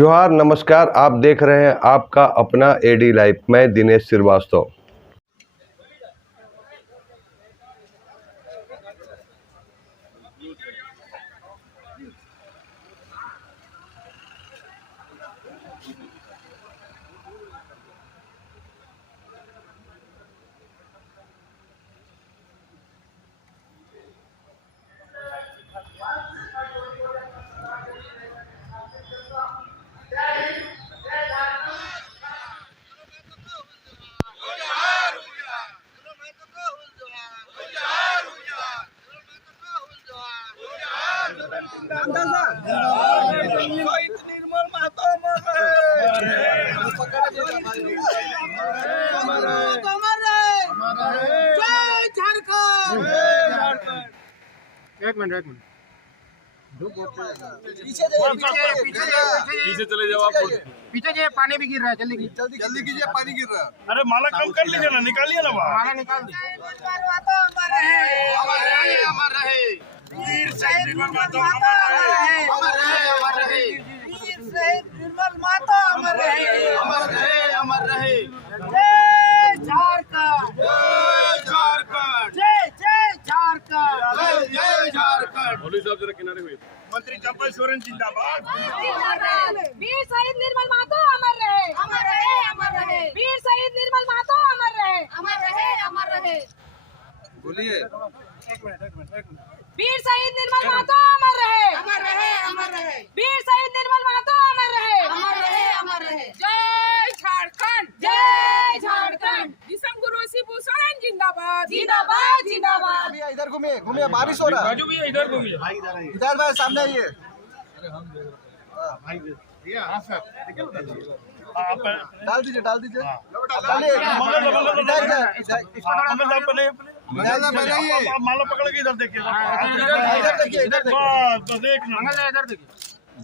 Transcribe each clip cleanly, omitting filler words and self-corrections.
जोहार नमस्कार। आप देख रहे हैं आपका अपना एडी लाइव। मैं दिनेश श्रीवास्तव। एक मिनट पीछे चले जाओ आप। पीछे जो पानी भी गिर रहा है, जल्दी कीजिए, पानी गिर रहा है। अरे माला कम कर लीजिए ना, निकालिए ना बाहर। माला निकाल दे। अमर रहे वीर शहीद निर्मल मातो अमर रहे वीर शहीद निर्मल माता अमर रहे। अमर रहे जय झारखंड, जय झारखंड, जय जय झारखंड। जय झारखंड। मौलवी साहब जरा किनारे हुए। मंत्री चंपा सोरेन जिंदाबाद। वीर शहीद निर्मल मातो अमर रहे, अमर रहे, अमर रहे, वीर शहीद निर्मल मातो अमर रहे, अमर रहे, अमर रहे। बोलिए। वीर शहीद निर्मल मातो अमर रहे, अमर रहे, अमर रहे, वीर शहीद निर्मल मातो अमर रहे, अमर रहे, अमर रहे। जय झारखंड, जय झारखंड। दिसम गुरु शिबू सोरेन जिंदाबाद, जिंदाबाद, जिंदाबाद। इधर घूमिए, घूमिए, बारिश हो रहा है। राजू भैया इधर घूमिए। इधर भाई सामने आइए। डाल दीजिए, डाल दीजिए। डालिए। मंगल इधर, इधर, आप माला पकड़ के इधर देखिए। इधर देखिए, इधर देखिए। बस एक नंबर। इधर देखिए।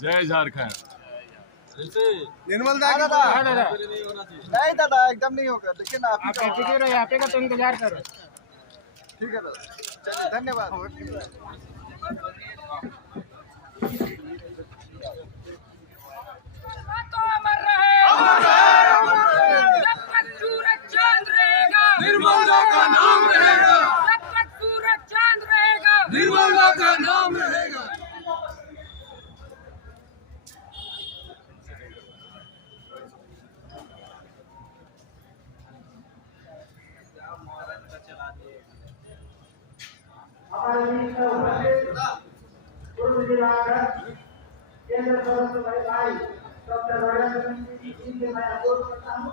जय झारखंड। निर्मल दादा नहीं दादा, एकदम नहीं होगा। देखिए ना, आप ही का यहाँ पे का तो इंतजार करो। ठीक है दादा, चलिए, धन्यवाद। मातो अमर रहे, जब तक सूरज चांद रहेगा, निर्मला का नाम रहेगा, जब तक सूरज चांद रहेगा। निर्मला का नाम रहेगा। केंद्र सदस्य भाई डॉक्टर जी के मैं अनुरोध करता हूँ।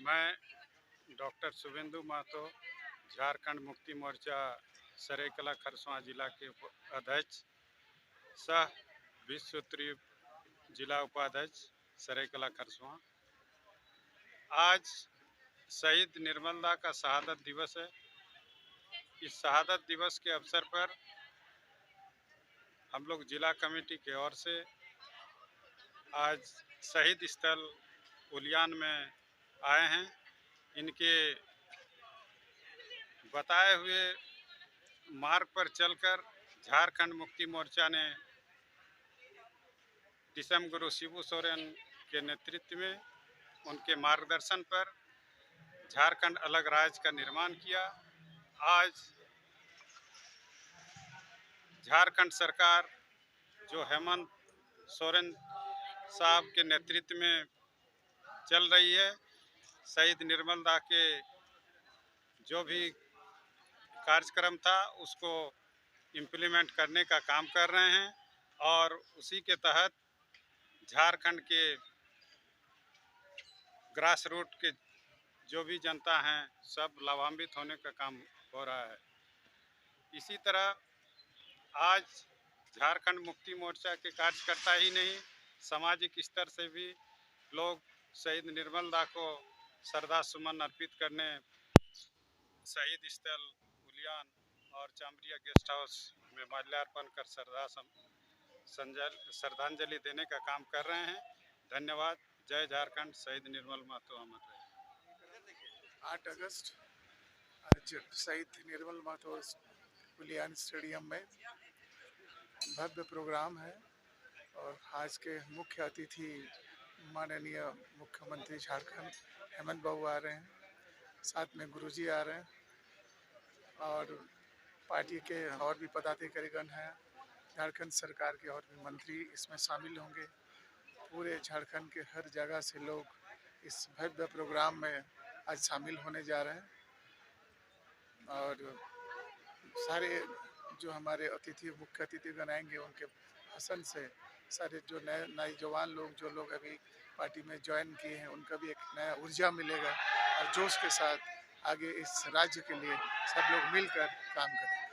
मैं डॉक्टर शुभेंदु महतो, झारखंड मुक्ति मोर्चा सरायकला खरसवां जिला के अध्यक्ष सह विश्व सूत्रीय जिला उपाध्यक्ष सरायकला खरसवां। आज शहीद निर्मल दा का शहादत दिवस है। इस शहादत दिवस के अवसर पर हम लोग जिला कमेटी की ओर से आज शहीद स्थल उलियान में आए हैं। इनके बताए हुए मार्ग पर चलकर झारखंड मुक्ति मोर्चा ने दिसम गुरु शिबू सोरेन के नेतृत्व में उनके मार्गदर्शन पर झारखंड अलग राज्य का निर्माण किया। आज झारखंड सरकार जो हेमंत सोरेन साहब के नेतृत्व में चल रही है। शहीद निर्मल दा के जो भी कार्यक्रम था उसको इम्प्लीमेंट करने का काम कर रहे हैं और उसी के तहत झारखंड के ग्रास रूट के जो भी जनता हैं सब लाभान्वित होने का काम हो रहा है। इसी तरह आज झारखंड मुक्ति मोर्चा के कार्यकर्ता ही नहीं, सामाजिक स्तर से भी लोग शहीद निर्मल दा को श्रद्धा सुमन अर्पित करने शहीद स्थल उलियान और चामरिया गेस्ट हाउस में माल्यार्पण कर श्रद्धांजलि देने का काम कर रहे हैं। धन्यवाद। जय झारखंड। शहीद निर्मल महतो अमर रहे। 8 अगस्त आज शहीद निर्मल महतो उलियान स्टेडियम में भव्य प्रोग्राम है और आज के मुख्य अतिथि माननीय मुख्यमंत्री झारखंड हेमंत बाबू आ रहे हैं, साथ में गुरुजी आ रहे हैं और पार्टी के और भी पदाधिकारीगण हैं, झारखंड सरकार के और भी मंत्री इसमें शामिल होंगे। पूरे झारखंड के हर जगह से लोग इस भव्य प्रोग्राम में आज शामिल होने जा रहे हैं और सारे जो हमारे मुख्य अतिथिगण आएंगे उनके भाषण से सारे जो नए जवान लोग जो लोग अभी पार्टी में ज्वाइन किए हैं उनका भी एक नया ऊर्जा मिलेगा और जोश के साथ आगे इस राज्य के लिए सब लोग मिलकर काम करेंगे।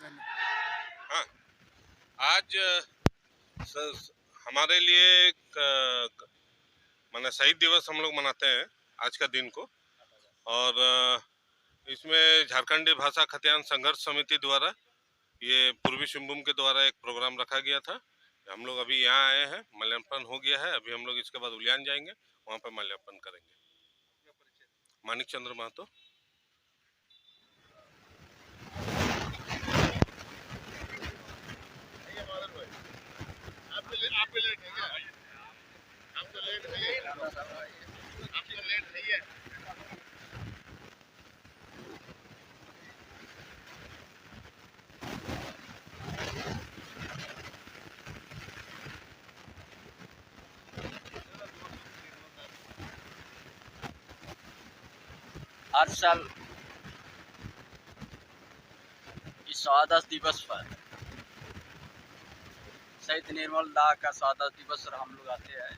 धन्यवाद। हाँ, आज हमारे लिए माने शहीद दिवस हम लोग मनाते हैं आज का दिन को और इसमें झारखंडी भाषा खतियान संघर्ष समिति द्वारा ये पूर्वी सिंहभूम के द्वारा एक प्रोग्राम रखा गया था। हम लोग अभी यहाँ आए हैं, माल्यार्पण हो गया है। अभी हम लोग इसके बाद उलियान जाएंगे, वहाँ पर माल्यार्पण करेंगे। मानिक चंद्र महतो। हर साल इस शहादत दिवस पर शहीद निर्मल दा का शहादत दिवस पर हम लोग आते हैं।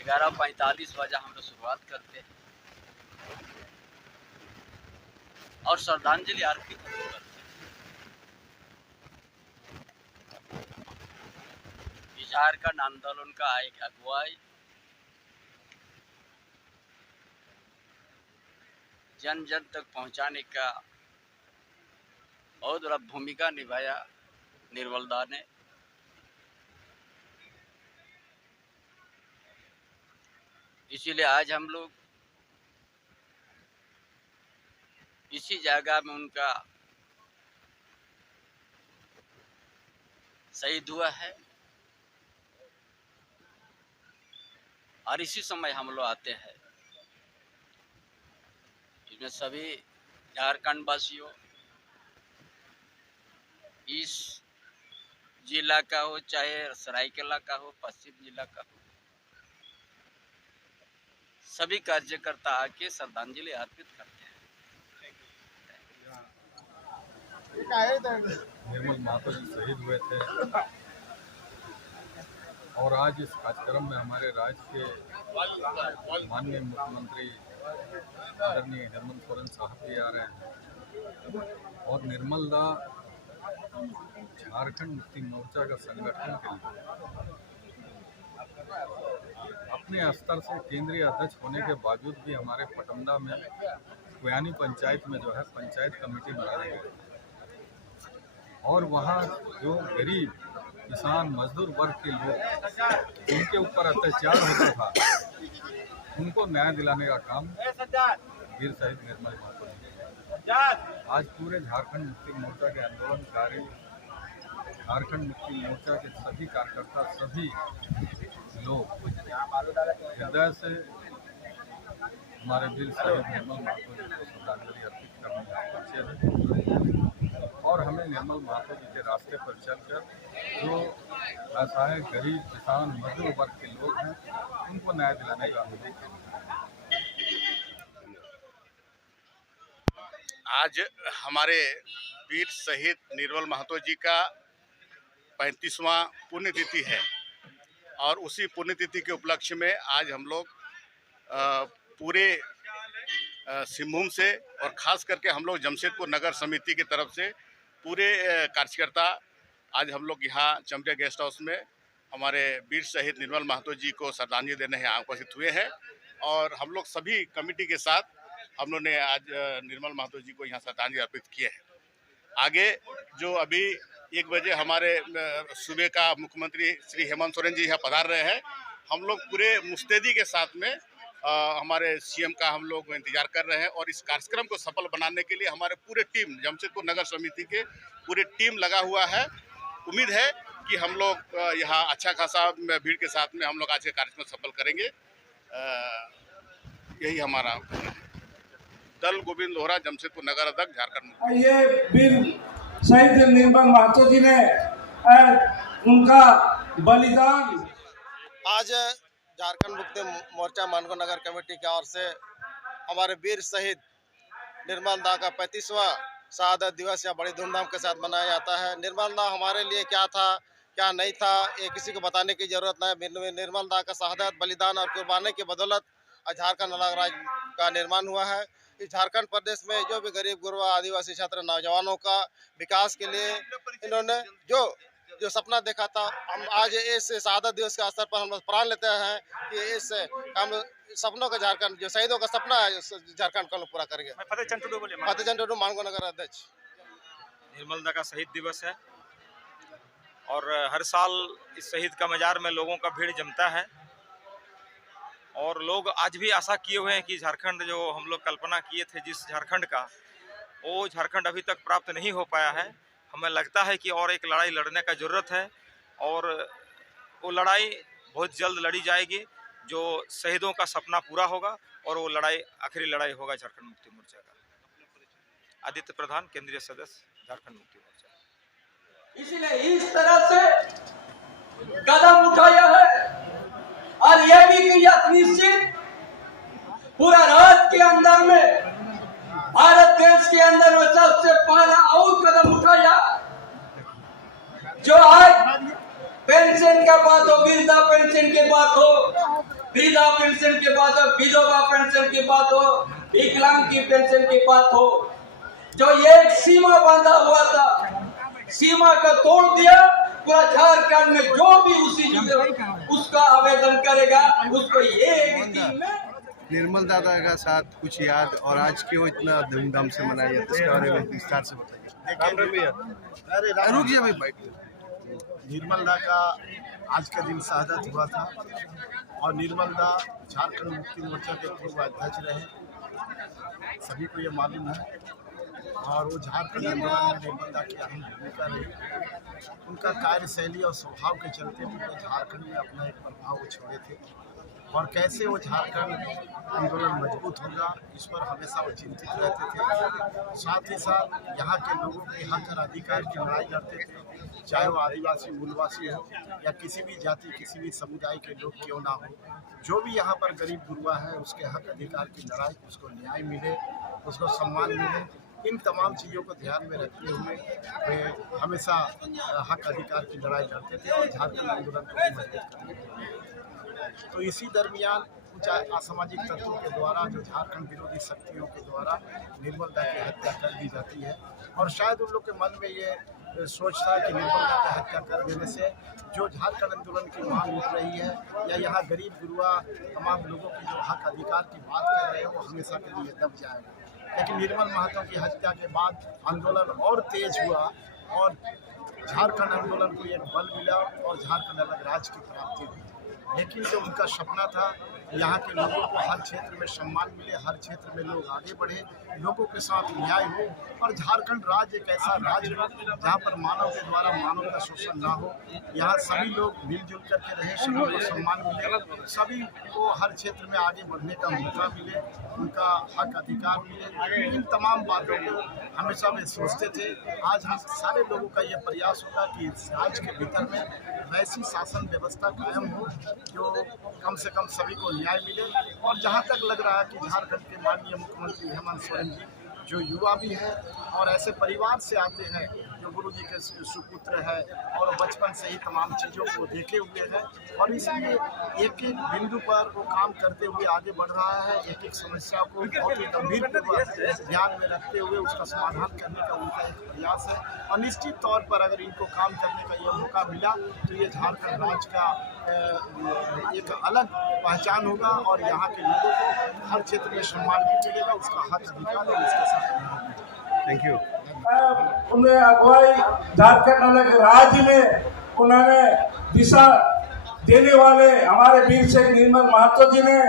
11:45 बजे हम लोग शुरुआत करते हैं और श्रद्धांजलि अर्पित करते हैं। झारखंड आंदोलन का एक अगुवाई जन जन तक पहुंचाने का बहुत बड़ा भूमिका निभाया निर्मल दा ने। इसीलिए आज हम लोग इसी जगह में उनका शहीद हुआ है और इसी समय हम लोग आते हैं। इसमें सभी झारखंड वासियों, इस जिला का हो चाहे सरायकेला का हो, पश्चिम जिला का हो, सभी कार्यकर्ता आके श्रद्धांजलि अर्पित करते हैं। निर्मल महतो जी शहीद हुए थे और आज इस कार्यक्रम में हमारे राज्य के माननीय मुख्यमंत्री आदरणीय हेमंत सोरेन साहब भी आ रहे हैं और निर्मल दा झारखंड मुक्ति मोर्चा का संगठन के लिए अपने स्तर से केंद्रीय अध्यक्ष होने के बावजूद भी हमारे पटमदा में कुयानी पंचायत में जो है पंचायत कमेटी बनाई गई और वहाँ जो गरीब किसान मजदूर वर्ग के लोग उनके ऊपर अत्याचार होता था उनको न्याय दिलाने का काम वीर शहीद निर्मल महतो ने। आज पूरे झारखंड मुक्ति मोर्चा के आंदोलनकारी, झारखंड मुक्ति मोर्चा के सभी कार्यकर्ता, सभी लोग हृदय से हमारे वीर शहीद निर्मल महतो जी को श्रद्धांजलि अर्पित करने पहुंचे हैं और हमें निर्मल महतो जी के रास्ते पर चलकर जो असहाय गरीब किसान मजदूर वर्ग के लोग हैं उनको न्याय दिलाने का अनुरोध। आज हमारे वीर शहीद निर्मल महतो जी का 35वां पुण्यतिथि है और उसी पुण्यतिथि के उपलक्ष्य में आज हम लोग पूरे सिंहभूम से और ख़ास करके हम लोग जमशेदपुर नगर समिति की तरफ से पूरे कार्यकर्ता आज हम लोग यहाँ चमरिया गेस्ट हाउस में हमारे वीर शहीद निर्मल महतो जी को श्रद्धांजलि देने यहाँ उपस्थित हुए हैं और हम लोग सभी कमेटी के साथ हम लोगों ने आज निर्मल महतो जी को यहाँ श्रद्धांजलि अर्पित किए हैं। आगे जो अभी 1 बजे हमारे सूबे का मुख्यमंत्री श्री हेमंत सोरेन जी यहाँ पधार रहे हैं, हम लोग पूरे मुस्तैदी के साथ में हमारे सीएम का हम लोग इंतजार कर रहे हैं और इस कार्यक्रम को सफल बनाने के लिए हमारे पूरे टीम जमशेदपुर नगर समिति के पूरे टीम लगा हुआ है। उम्मीद है कि हम लोग यहाँ अच्छा खासा भीड़ के साथ में हम लोग आज के कार्यक्रम सफल करेंगे। यही हमारा दल गोविंद लोहरा जमशेदपुर नगर अध्यक्ष झारखंड। ये वीर शहीद निर्मल महतो जी ने उनका बलिदान आज झारखंड मुक्ति मोर्चा मानगो नगर कमेटी की ओर से हमारे वीर शहीद निर्मल दा का 35वां शहादत दिवस या बड़ी धूमधाम के साथ मनाया जाता है। निर्मल दा हमारे लिए क्या था क्या नहीं था ये किसी को बताने की जरूरत नहीं। निर्मल दा का शहादत बलिदान और कुर्बानी की बदौलत झारखंड अलग राज्य का निर्माण हुआ है। इस झारखंड प्रदेश में जो भी गरीब गुरबा आदिवासी छात्र नौजवानों का विकास के लिए इन्होंने जो सपना देखा था, हम आज इस शहादत दिवस के अवसर पर हम लोग प्रण लेते हैं कि इस हम सपनों का झारखंड जो शहीदों का सपना है झारखंड का पूरा करेंगे। फतेहचंद टुडू मानगो नगर अध्यक्ष। निर्मल दा का शहीद दिवस है और हर साल इस शहीद का मजार में लोगों का भीड़ जमता है और लोग आज भी आशा किए हुए हैं कि झारखंड जो हम लोग कल्पना किए थे जिस झारखंड का, वो झारखंड अभी तक प्राप्त नहीं हो पाया है। हमें लगता है कि और एक लड़ाई लड़ने का ज़रूरत है और वो लड़ाई बहुत जल्द लड़ी जाएगी जो शहीदों का सपना पूरा होगा और वो लड़ाई आखिरी लड़ाई होगा झारखंड मुक्ति मोर्चा का। आदित्य प्रधान, केंद्रीय सदस्य, झारखंड मुक्ति मोर्चा। इसलिए इस तरह से कदम उठाया है और यह भी किया निश्चित पूरा राज्य के अंदर में, भारत देश के अंदर में सबसे पहला और कदम उठाया जो आज पेंशन का बात हो, वृद्धा पेंशन की बात हो, वृद्धा पेंशन की बात हो, विधवा पेंशन की बात हो, विकलांग की पेंशन की बात हो, जो एक सीमा बांधा हुआ था, सीमा का तोड़ दिया। पूरा झारखंड में जो भी उसका आवेदन करेगा उसको एक दिन में निर्मल दादा का साथ कुछ याद और आज क्यों इतना धूमधाम से मनाया जाता है इसके बारे में विस्तार से बताइए। रुक भाई। निर्मल दा का आज का दिन शहादत हुआ था और निर्मल दा झारखंड मुक्ति मोर्चा के पूर्व अध्यक्ष रहे, सभी को ये मालूम है और वो झारखंड आंदोलन में निर्मल दा की अहम भूमिका रही। उनका कार्यशैली और स्वभाव के चलते पूरे झारखंड में अपना एक प्रभाव छोड़े थे और कैसे वो झारखंड आंदोलन मजबूत होगा इस पर हमेशा वो चिंतित रहते थे। साथ ही साथ यहाँ के लोगों के हक और अधिकार की लड़ाई लड़ते थे, चाहे वो आदिवासी मूलवासी हो या किसी भी जाति किसी भी समुदाय के लोग क्यों ना हो। जो भी यहाँ पर गरीब गुरबा है उसके हक अधिकार की लड़ाई, उसको न्याय मिले, उसको सम्मान मिले, इन तमाम चीज़ों को ध्यान में रखते हुए वे हमेशा हक अधिकार की लड़ाई लड़ते थे और झारखंड आंदोलन को मजबूत करते थे। तो इसी दरमियान कुछ असामाजिक तत्वों के द्वारा जो झारखंड विरोधी शक्तियों के द्वारा निर्मल दा की हत्या कर दी जाती है और शायद उन लोग के मन में ये सोच था कि निर्मल दा की हत्या कर देने से जो झारखंड आंदोलन की मांग उठ रही है या यहाँ गरीब गुरबा तमाम लोगों की जो हक अधिकार की बात कर रहे हैं वो हमेशा के लिए दब जाएगा। लेकिन निर्मल महतो की हत्या के बाद आंदोलन और तेज हुआ और झारखंड आंदोलन को एक बल मिला और झारखंड अलग राज्य की प्राप्ति हुई। लेकिन जो उनका सपना था यहाँ के लोगों को हर क्षेत्र में सम्मान मिले, हर क्षेत्र में लोग आगे बढ़े, लोगों के साथ न्याय हो और झारखंड राज्य एक ऐसा राज्य हो जहाँ पर मानव के द्वारा मानव का शोषण ना हो। यहाँ सभी लोग मिलजुल करके रहे, सभी को सम्मान मिले, सभी को हर क्षेत्र में आगे बढ़ने का मौका मिले, उनका हक अधिकार मिले। इन तमाम बातों को हमेशा वे सोचते थे। आज हम सारे लोगों का ये प्रयास होगा कि राज्य के भीतर में वैसी शासन व्यवस्था कायम हो जो कम से कम सभी को न्याय मिले। और जहाँ तक लग रहा है कि झारखंड के माननीय मुख्यमंत्री हेमंत सोरेन जी जो युवा भी हैं और ऐसे परिवार से आते हैं जो गुरु जी के सुपुत्र है और बचपन से ही तमाम चीज़ों को देखे हुए हैं और इसलिए एक एक बिंदु पर वो काम करते हुए आगे बढ़ रहा है। एक एक समस्या को बहुत ही गंभीरपूर्वक ध्यान में रखते हुए उसका समाधान करने का उनका एक प्रयास है और निश्चित तौर पर अगर इनको काम करने का यह मौका मिला तो ये झारखंड राज्य का एक अलग पहचान होगा और यहाँ के लोगों को हर क्षेत्र में सम्मान भी मिलेगा, उसका हक अधिकार और उसके साथ। Thank you. उन्हें अगुवाई झारखंड अलग राज्य में उन्होंने दिशा देने वाले हमारे वीर शहीद निर्मल महतो जी ने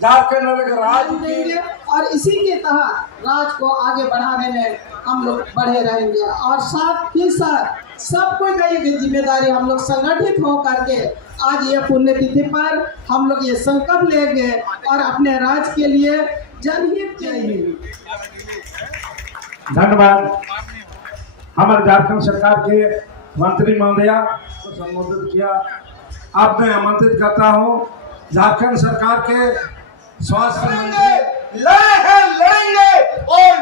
झारखंड अलग राज्य देंगे और इसी के तहत राज्य को आगे बढ़ाने में हम लोग बढ़े रहेंगे और साथ ही साथ सबको ये जिम्मेदारी हम लोग संगठित हो करके आज ये पुण्यतिथि पर हम लोग ये संकल्प लेंगे और अपने राज्य के लिए जनहित चाहिए। धन्यवाद। हमारे झारखंड सरकार के मंत्री महोदया को संबोधित किया। अब मैं आमंत्रित करता हूँ झारखंड सरकार के स्वास्थ्य मंत्री लड़ेंगे और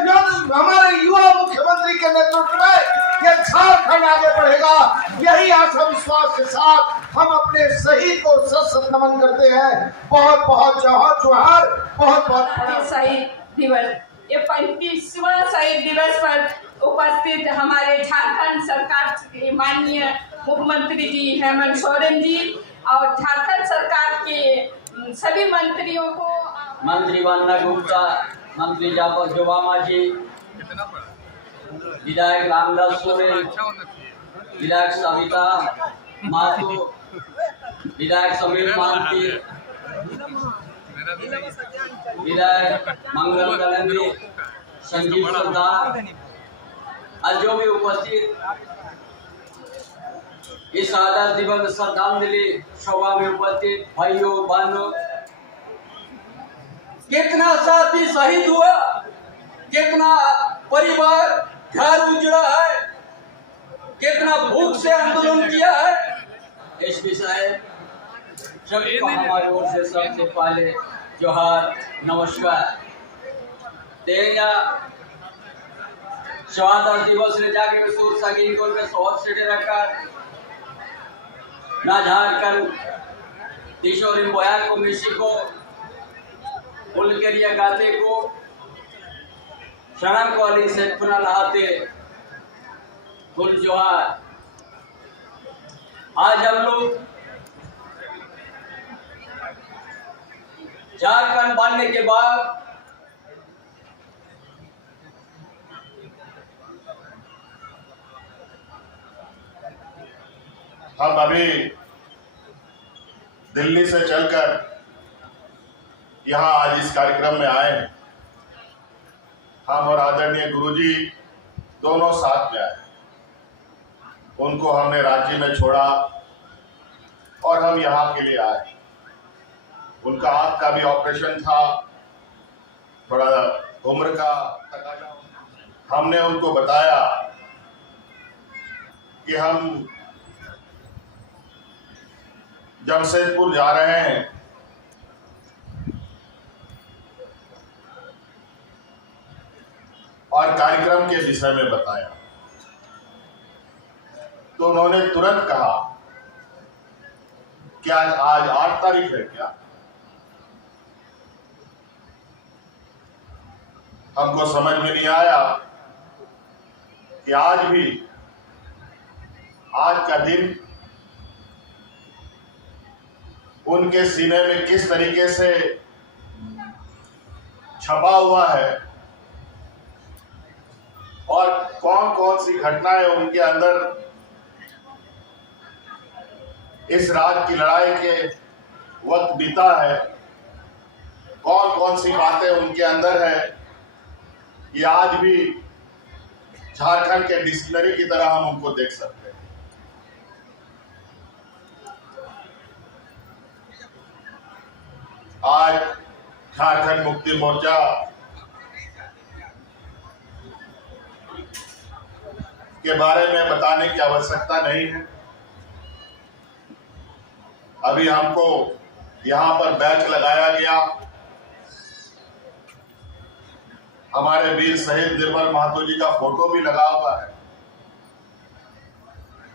हमारे युवा मुख्यमंत्री के नेतृत्व में ये झारखंड आगे बढ़ेगा। यही आशा विश्वास के साथ हम अपने शहीद को सशक्त नमन करते हैं। बहुत बहुत जोहार, बहुत बहुत शहीद दिवस, ये 35वां शहीद दिवस पर उपस्थित हमारे झारखंड सरकार के माननीय मुख्यमंत्री जी हेमंत सोरेन जी और झारखंड सरकार के सभी मंत्रियों को, मंत्री वंदना गुप्ता, मंत्री जाफर जोबामा जी, विधायक रामदास सोरेन, विधायक सविता माथुर, विधायक समीर मानती, विधायक मंगल कलंदी, संजीव सरदार, आज जो भी उपस्थित इस आजाद दिवस श्रद्धांजलि सभा में उपस्थित भाइयों बहनों, कितना साथी शहीद हुआ, कितना परिवार घर उजड़ा है, कितना भूख से आंदोलन किया है, इस विषय सभी को हमारी ओर से सबसे पहले जोहार, नमस्कार देगा। शहादत दिवस ने जाके सूर सगिन को सोच से रखा ना झारखंड दिशोरी बयान को मिशी को उलकेरिया गाते को शरण को अली से पुनः लाते कुल जोहार। आज हम लोग झारखंड बनने के बाद हम अभी दिल्ली से चलकर यहाँ आज इस कार्यक्रम में आए हैं। हम और आदरणीय गुरुजी दोनों साथ में आए। उनको हमने रांची में छोड़ा और हम यहाँ के लिए आए। उनका आँख का भी ऑपरेशन था, थोड़ा उम्र का तकाजा। हमने उनको बताया कि हम जमशेदपुर जा रहे हैं और कार्यक्रम के विषय में बताया तो उन्होंने तुरंत कहा कि आज 8 तारीख है क्या? हमको समझ में नहीं आया कि आज भी आज का दिन उनके सीने में किस तरीके से छपा हुआ है और कौन कौन सी घटनाएं उनके अंदर इस रात की लड़ाई के वक्त बीता है, कौन कौन सी बातें उनके अंदर है, ये आज भी झारखंड के डिक्शनरी की तरह हम उनको देख सकते हैं। आज झारखंड मुक्ति मोर्चा के बारे में बताने की आवश्यकता नहीं है। अभी हमको यहाँ पर बैच लगाया गया, हमारे वीर शहीद निर्मल महतो जी का फोटो भी लगा हुआ है।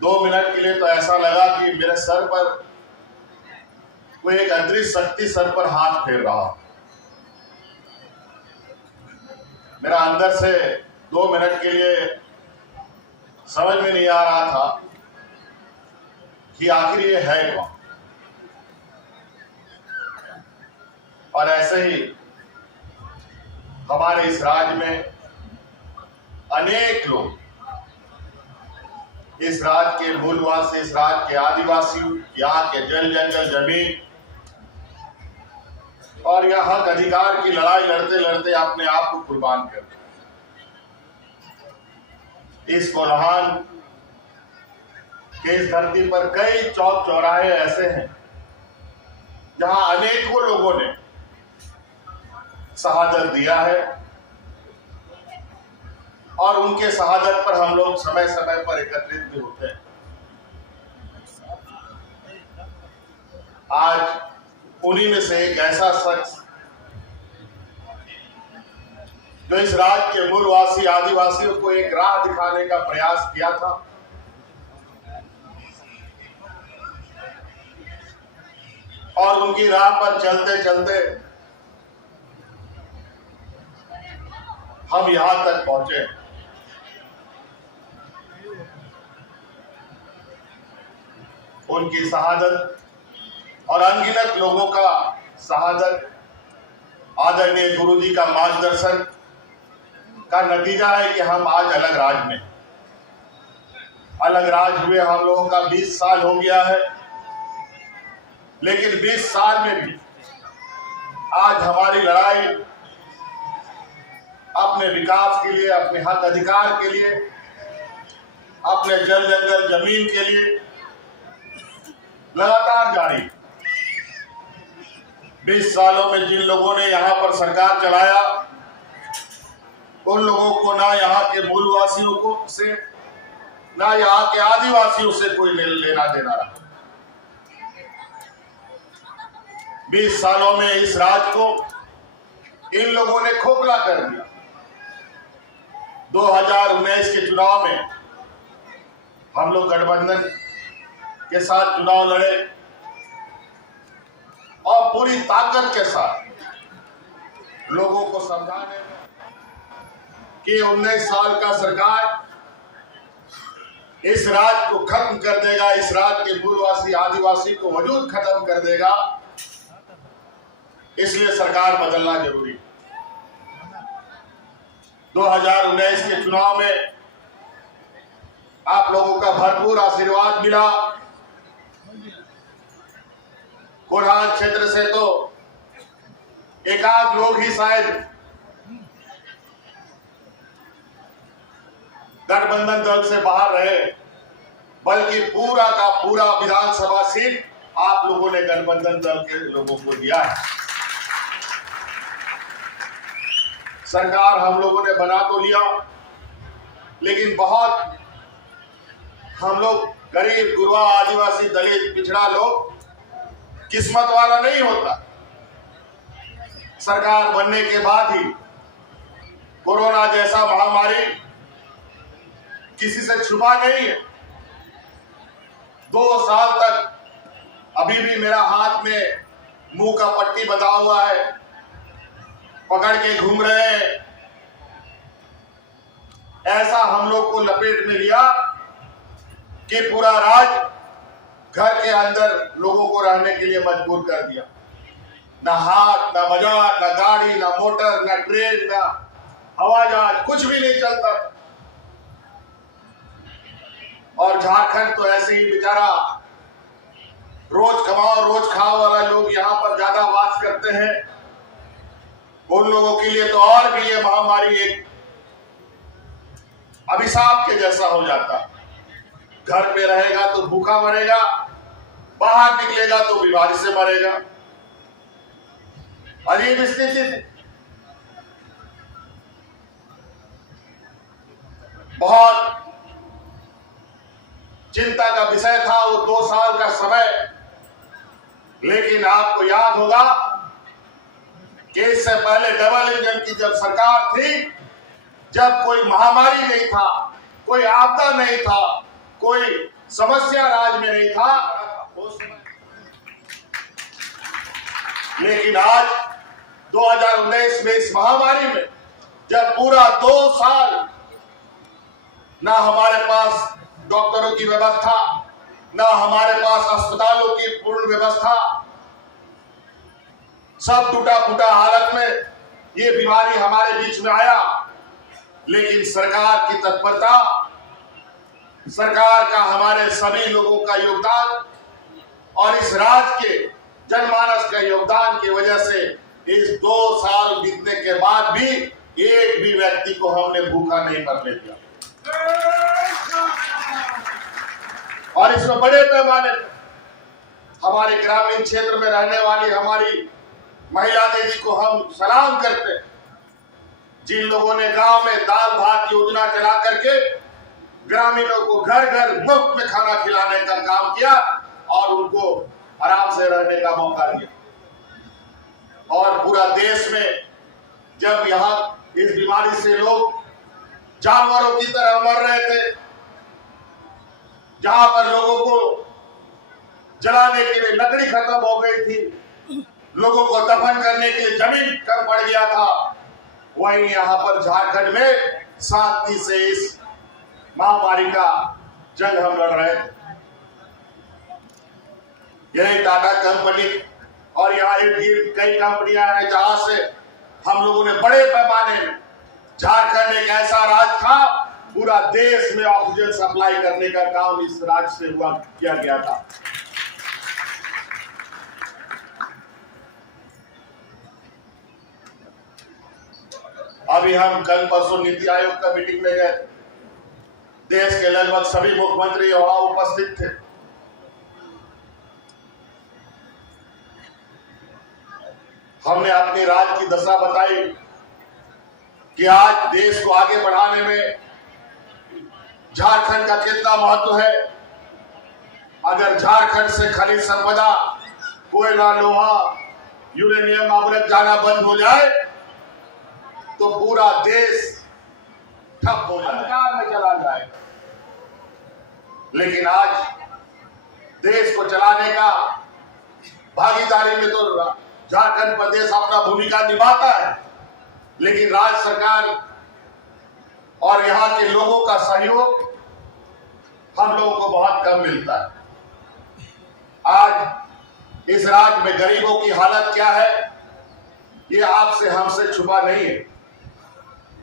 2 मिनट के लिए तो ऐसा लगा कि मेरे सर पर कोई एक अदृश्य शक्ति सर पर हाथ फेर रहा। मेरा अंदर से 2 मिनट के लिए समझ में नहीं आ रहा था कि आखिर ये है कौन। और ऐसे ही हमारे इस राज्य में अनेक लोग, इस राज्य के मूलवासी, इस राज्य के आदिवासी, यहाँ के जल जंगल जमीन और यहाँ हक अधिकार की लड़ाई लड़ते लड़ते अपने आप को कुर्बान कर दिया। इस कोल्हान के इस धरती पर कई चौक चौराहे ऐसे हैं जहां अनेकों लोगों ने शहादत दिया है और उनके शहादत पर हम लोग समय समय पर एकत्रित भी होते हैं। आज उन्हीं में से एक ऐसा शख्स जो इस राज्य के मूलवासी आदिवासियों को एक राह दिखाने का प्रयास किया था, और उनकी राह पर चलते चलते हम यहां तक पहुंचे। उनकी शहादत और अनगिनत लोगों का शहादत आदरणीय गुरु जी का मार्गदर्शन का नतीजा है कि हम आज अलग राज्य में, अलग राज्य हुए हम लोगों का 20 साल हो गया है। लेकिन 20 साल में भी आज हमारी लड़ाई अपने विकास के लिए, अपने हक अधिकार के लिए, अपने जल जंगल जमीन के लिए लगातार जारी। 20 सालों में जिन लोगों ने यहाँ पर सरकार चलाया, उन लोगों को ना यहाँ के मूलवासियों को से, ना यहाँ के आदिवासियों से कोई लेना देना रहा। 20 सालों में इस राज्य को इन लोगों ने खोखला कर दिया। 2019 के चुनाव में हम लोग गठबंधन के साथ चुनाव लड़े और पूरी ताकत के साथ लोगों को समझाने में कि 19 साल का सरकार इस राज्य को खत्म कर देगा, इस राज्य के मूलवासी आदिवासी को वजूद खत्म कर देगा, इसलिए सरकार बदलना जरूरी है। 2019 के चुनाव में आप लोगों का भरपूर आशीर्वाद मिला। कोल्हान क्षेत्र से तो एकाध लोग ही शायद गठबंधन दल से बाहर रहे, बल्कि पूरा का पूरा विधानसभा सीट आप लोगों ने गठबंधन दल के लोगों को दिया है। सरकार हम लोगों ने बना तो लिया, लेकिन बहुत हम लोग गरीब, गुरबा, आदिवासी, दलित, पिछड़ा लोग किस्मत वाला नहीं होता। सरकार बनने के बाद ही कोरोना जैसा महामारी किसी से छुपा नहीं है। 2 साल तक अभी भी मेरा हाथ में मुंह का पट्टी बंधा हुआ है, पकड़ के घूम रहे हैं। ऐसा हम लोग को लपेट में लिया कि पूरा राज्य घर के अंदर लोगों को रहने के लिए मजबूर कर दिया। ना हाथ, ना बाजार, ना गाड़ी, ना मोटर, ना ट्रेन, ना हवाई जहाज, कुछ भी नहीं चलता। और झारखंड तो ऐसे ही बेचारा रोज कमाओ रोज खाओ वाला लोग यहाँ पर ज्यादा वास करते हैं। उन लोगों के लिए तो और भी ये महामारी एक अभिशाप के जैसा हो जाता। घर में रहेगा तो भूखा मरेगा, बाहर निकलेगा तो बीमारी से मरेगा। अजीब स्थिति थी। बहुत चिंता का विषय था वो 2 साल का समय। लेकिन आपको याद होगा कि इससे पहले डबल इंजन की जब सरकार थी, जब कोई महामारी नहीं था, कोई आपदा नहीं था, कोई समस्या राज्य में नहीं था, लेकिन आज 2019 में इस महामारी में जब पूरा 2 साल ना हमारे पास डॉक्टरों की व्यवस्था, ना हमारे पास अस्पतालों की पूर्ण व्यवस्था, सब टूटा फूटा हालत में ये बीमारी हमारे बीच में आया। लेकिन सरकार की तत्परता, सरकार का हमारे सभी लोगों का योगदान और इस राज्य के जनमानस का योगदान की वजह से इस 2 साल बीतने के बाद भी एक भी व्यक्ति को हमने भूखा नहीं मरने दिया। और इसमें बड़े पैमाने पर हमारे ग्रामीण क्षेत्र में रहने वाली हमारी महिला दीदी को हम सलाम करते हैं, जिन लोगों ने गांव में दाल भात योजना चला करके ग्रामीणों को घर घर मुफ्त में खाना खिलाने का काम किया और उनको आराम से रहने का मौका दिया। और पूरा देश में जब यहाँ इस बीमारी से लोग जानवरों की तरह मर रहे थे, जहां पर लोगों को जलाने के लिए लकड़ी खत्म हो गई थी, लोगों को दफन करने के लिए जमीन कम पड़ गया था, वहीं यहाँ पर झारखंड में शांति से इस महामारी का जंग हम लड़ रहे थे। यही टाटा कंपनी और यहाँ कई कंपनियां हैं जहां से हम लोगों ने बड़े पैमाने में, झारखंड एक ऐसा राज्य था, पूरा देश में ऑक्सीजन सप्लाई करने का काम इस राज्य से किया गया था। अभी हम कल परसों नीति आयोग का मीटिंग में गए, देश के लगभग सभी मुख्यमंत्री वहां उपस्थित थे। हमने अपने राज्य की दशा बताई कि आज देश को आगे बढ़ाने में झारखंड का कितना महत्व है। अगर झारखंड से खनिज संपदा, कोयला, लोहा, यूरेनियम अवरत जाना बंद हो जाए तो पूरा देश ठप हो जाए, में चला जाए। लेकिन आज देश को चलाने का भागीदारी में तो झारखंड प्रदेश अपना भूमिका निभाता है, लेकिन राज्य सरकार और यहाँ के लोगों का सहयोग हम लोगों को बहुत कम मिलता है। आज इस राज्य में गरीबों की हालत क्या है, ये आपसे हमसे छुपा नहीं है।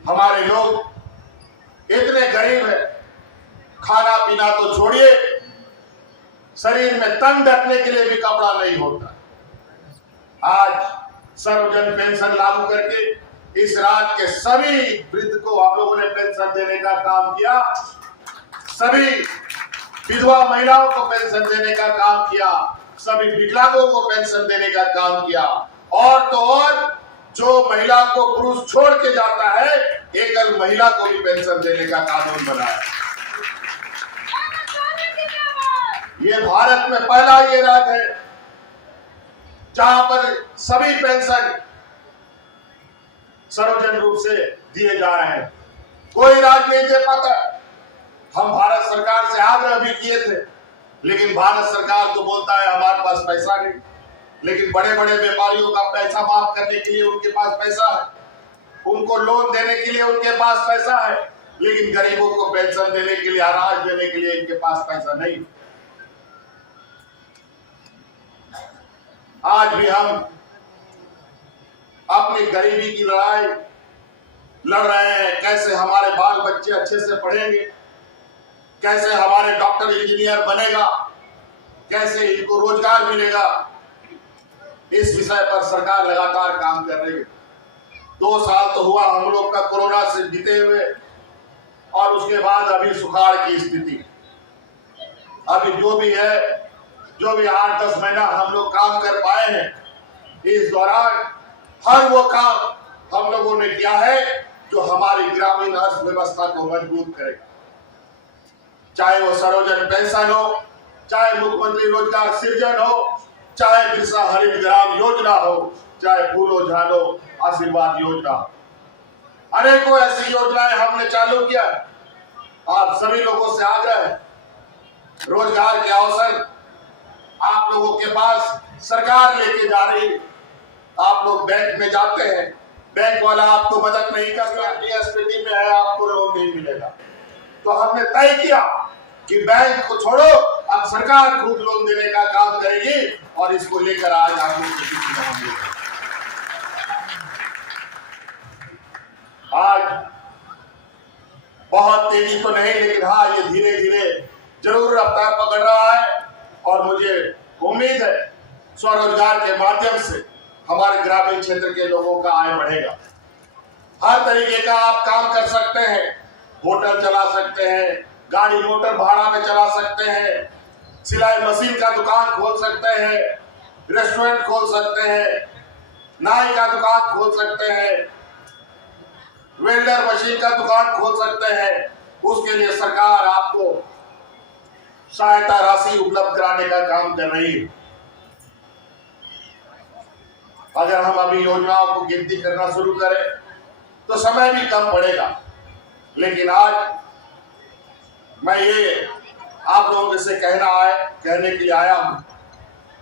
हमारे लोग इतने गरीब हैं, खाना पीना तो छोड़िए, शरीर में तन ढकने के लिए भी कपड़ा नहीं होता। आज सर्वजन पेंशन लागू करके इस राज्य के सभी वृद्ध को हम लोगों ने पेंशन देने का काम किया, सभी विधवा महिलाओं को पेंशन देने का काम किया, सभी विकलांगों को पेंशन देने का काम किया, और तो और जो महिला को पुरुष छोड़ के जाता है, एकल महिला को भी पेंशन देने का कानून बनाया। ये भारत में पहला ये राज्य है जहां पर सभी पेंशन सर्वजन रूप से दिए जा रहे हैं। कोई राज्य नहीं दे पाता। हम भारत सरकार से आग्रह भी किए थे, लेकिन भारत सरकार तो बोलता है हमारे पास पैसा नहीं। लेकिन बड़े बड़े व्यापारियों का पैसा माफ करने के लिए उनके पास पैसा है, उनको लोन देने के लिए उनके पास पैसा है, लेकिन गरीबों को पेंशन देने के लिए, अनाज देने के लिए इनके पास पैसा नहीं। आज भी हम अपनी गरीबी की लड़ाई लड़ रहे हैं। कैसे हमारे बाल बच्चे अच्छे से पढ़ेंगे, कैसे हमारे डॉक्टर इंजीनियर बनेगा, कैसे इनको रोजगार मिलेगा, इस विषय पर सरकार लगातार काम कर रही है। 2 साल तो हुआ हम लोग का कोरोना से बीते हुए, और उसके बाद अभी सुखाड़ की स्थिति। अभी जो भी है, जो भी 8-10 महीना हम लोग काम कर पाए हैं, इस दौरान हर वो काम हम लोगों ने किया है जो हमारी ग्रामीण अर्थव्यवस्था को मजबूत करेगा। चाहे वो सरोजन पेंशन हो, चाहे मुख्यमंत्री रोजगार सृजन हो, चाहे बिरसा हरित ग्राम योजना हो, चाहे फूलो झालो आशीर्वाद योजना हो, अनेकों ऐसी योजनाएं हमने चालू किया। आप सभी लोगों से आग्रह है, रोजगार के अवसर आप लोगों के पास सरकार लेके जा रही है। आप लोग बैंक में जाते हैं, बैंक वाला आपको मदद नहीं करता, स्थिति में है आपको लोन नहीं मिलेगा। तो हमने तय किया कि बैंक को छोड़ो, अब सरकार खुद लोन देने का काम करेगी, और इसको लेकर आज आप लोग आज बहुत तेजी तो नहीं, लेकिन हाँ ये धीरे धीरे जरूर रफ्तार पकड़ रहा है। और मुझे उम्मीद है स्वरोजगार के माध्यम से हमारे ग्रामीण क्षेत्र के लोगों का आय बढ़ेगा। हर तरीके का आप काम कर सकते हैं, होटल चला सकते हैं, गाड़ी मोटर भाड़ा में चला सकते हैं, सिलाई मशीन का दुकान खोल सकते हैं, रेस्टोरेंट खोल सकते हैं, नाई का दुकान खोल सकते हैं, वेल्डर मशीन का दुकान खोल सकते हैं। उसके लिए सरकार आपको सहायता राशि उपलब्ध कराने का काम कर रही है। अगर हम अभी योजनाओं को गिनती करना शुरू करें तो समय भी कम पड़ेगा, लेकिन आज मैं ये आप लोगों से कहने के लिए आया हूं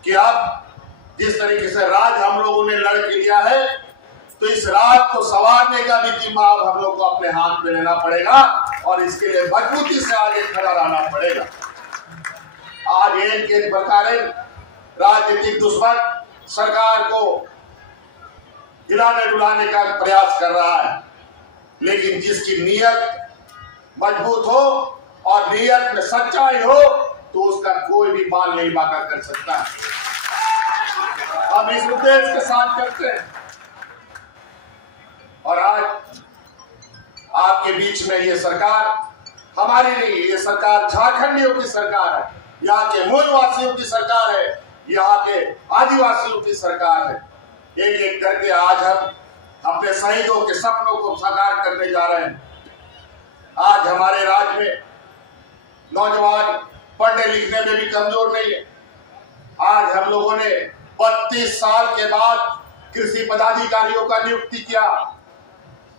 कि अब जिस तरीके से राज हम लोगों ने लड़ के लिया है, तो इस राज को संवारने का भी जिम्मा अब हम लोग को अपने हाथ में लेना पड़ेगा, और इसके लिए मजबूती से आगे खड़ा रहना पड़ेगा। आज एक प्रकार राजनीतिक दुश्मन सरकार को हिलाने डुलाने का प्रयास कर रहा है, लेकिन जिसकी नीयत मजबूत हो और नीयत में सच्चाई हो, तो उसका कोई भी बाल नहीं बांका कर सकता है। हम इस उद्देश्य के साथ करते हैं, और आज आपके बीच में ये सरकार हमारी नहीं, ये सरकार झारखंडियों की सरकार है, यहाँ के मूलवासियों की सरकार है, यहाँ के आदिवासियों की सरकार है। एक एक करके आज हम अपने शहीदों के सपनों को साकार करने जा रहे हैं। आज हमारे राज्य में नौजवान पढ़ने लिखने में भी कमजोर नहीं है। आज हम लोगों ने 32 साल के बाद कृषि पदाधिकारियों का नियुक्ति किया।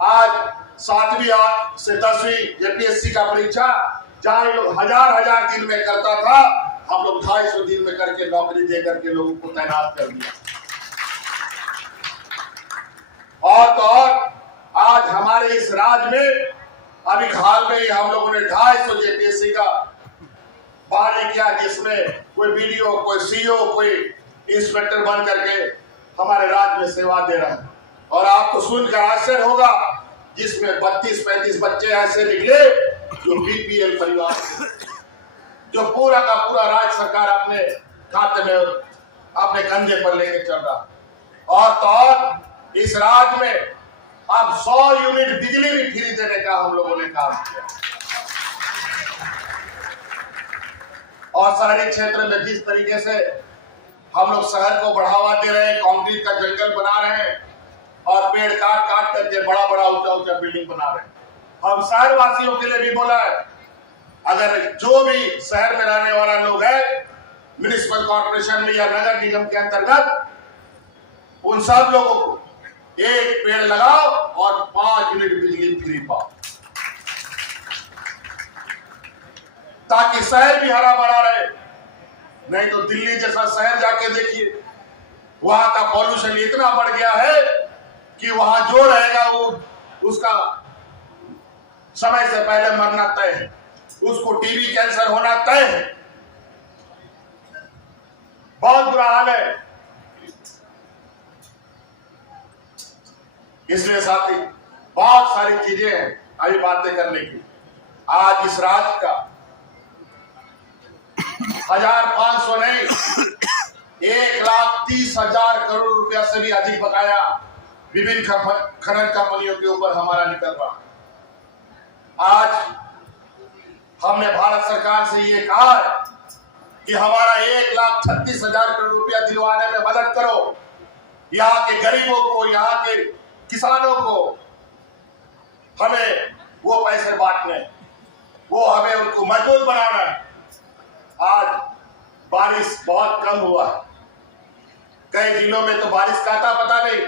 आज 7वीं से 10वीं जेपीएससी का परीक्षा जहाँ लोग हजार दिन में करता था, हम लोग 250 दिन में करके नौकरी दे करके लोगों को तैनात कर दिया। और तो और आज हमारे इस राज्य में अभी हाल में ही हम लोगों ने 250 जेपीएससी का बहाली किया, जिसमें कोई बीडीओ, कोई सीओ, कोई इंस्पेक्टर बन करके हमारे राज्य में सेवा दे रहा है। और आपको सुनकर आश्चर्य होगा, जिसमें 32-35 बच्चे ऐसे निकले जो बीपीएल परिवार से, जो पूरा का पूरा राज्य सरकार अपने खाते में अपने कंधे पर लेके चल रहा। और तो और इस राज्य में अब 100 यूनिट बिजली भी फ्री देने का हम लोगों ने काम किया। और शहरी क्षेत्र में जिस तरीके से हम लोग शहर को बढ़ावा दे रहे हैं, कंक्रीट का जंगल बना रहे हैं और पेड़ काट करके बड़ा ऊंचा बिल्डिंग बना रहे हैं। हम शहर वासियों के लिए भी बोला है, अगर जो भी शहर में रहने वाला लोग है म्युनिसिपल कॉर्पोरेशन में या नगर निगम के अंतर्गत, उन सब लोगों को एक पेड़ लगाओ और 5 यूनिट बिजली फ्री पाओ, ताकि शहर भी हरा भरा रहे। नहीं तो दिल्ली जैसा शहर जाके देखिए, वहां का पॉल्यूशन इतना बढ़ गया है कि वहां जो रहेगा वो उसका समय से पहले मरना तय है, उसको टीबी कैंसर होना तय है। बहुत बुरा हाल है। इसलिए साथी बहुत सारी चीजें हैं अभी बातें करने की। आज इस राज्य का 1500 नहीं 1,30,000 करोड़ रुपया से भी अधिक बकाया विभिन्न खनन कंपनियों के ऊपर हमारा निकल रहा। आज हमने भारत सरकार से ये कहा है कि हमारा 1,36,000 करोड़ रुपया दिलवाने में मदद करो। यहाँ के गरीबों को, यहाँ के किसानों को हमें वो पैसे बांटने, वो हमें उनको मजबूत बनाना है। आज बारिश बहुत कम हुआ है, कई जिलों में तो बारिश का आता पता नहीं।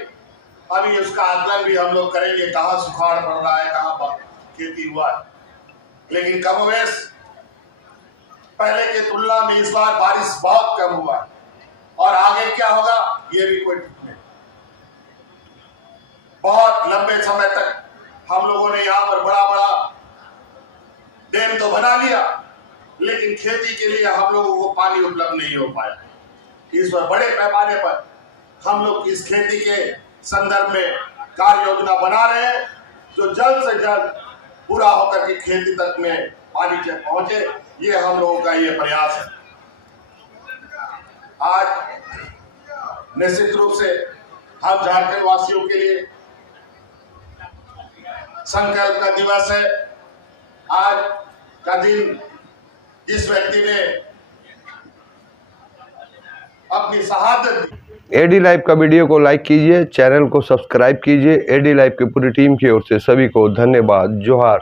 अभी उसका आकलन भी हम लोग करेंगे, कहाँ सुखाड़ पड़ रहा है, कहाँ खेती हुआ है। लेकिन कमोवेश पहले की तुलना में इस बार बारिश बहुत कम हुआ है, और आगे क्या होगा ये भी कोई ठीक नहीं। बहुत लंबे समय तक हम लोगों ने यहाँ पर बड़ा बड़ा डैम तो बना लिया, लेकिन खेती के लिए हम लोगों को पानी उपलब्ध नहीं हो पाया। इस पर बड़े पैमाने पर हम लोग इस खेती के संदर्भ में कार्य योजना बना रहे हैं, जो जल्द से जल्द पूरा होकर के खेती तक में पानी तक पहुंचे। ये हम लोगों का ये प्रयास है। आज निश्चित रूप से हम झारखंड वासियों के लिए संकल्प का दिवस है। आज का दिन जिस व्यक्ति ने अपनी शहादत दी। एडी लाइव का वीडियो को लाइक कीजिए, चैनल को सब्सक्राइब कीजिए। एडी लाइव की पूरी टीम की ओर से सभी को धन्यवाद। जोहार।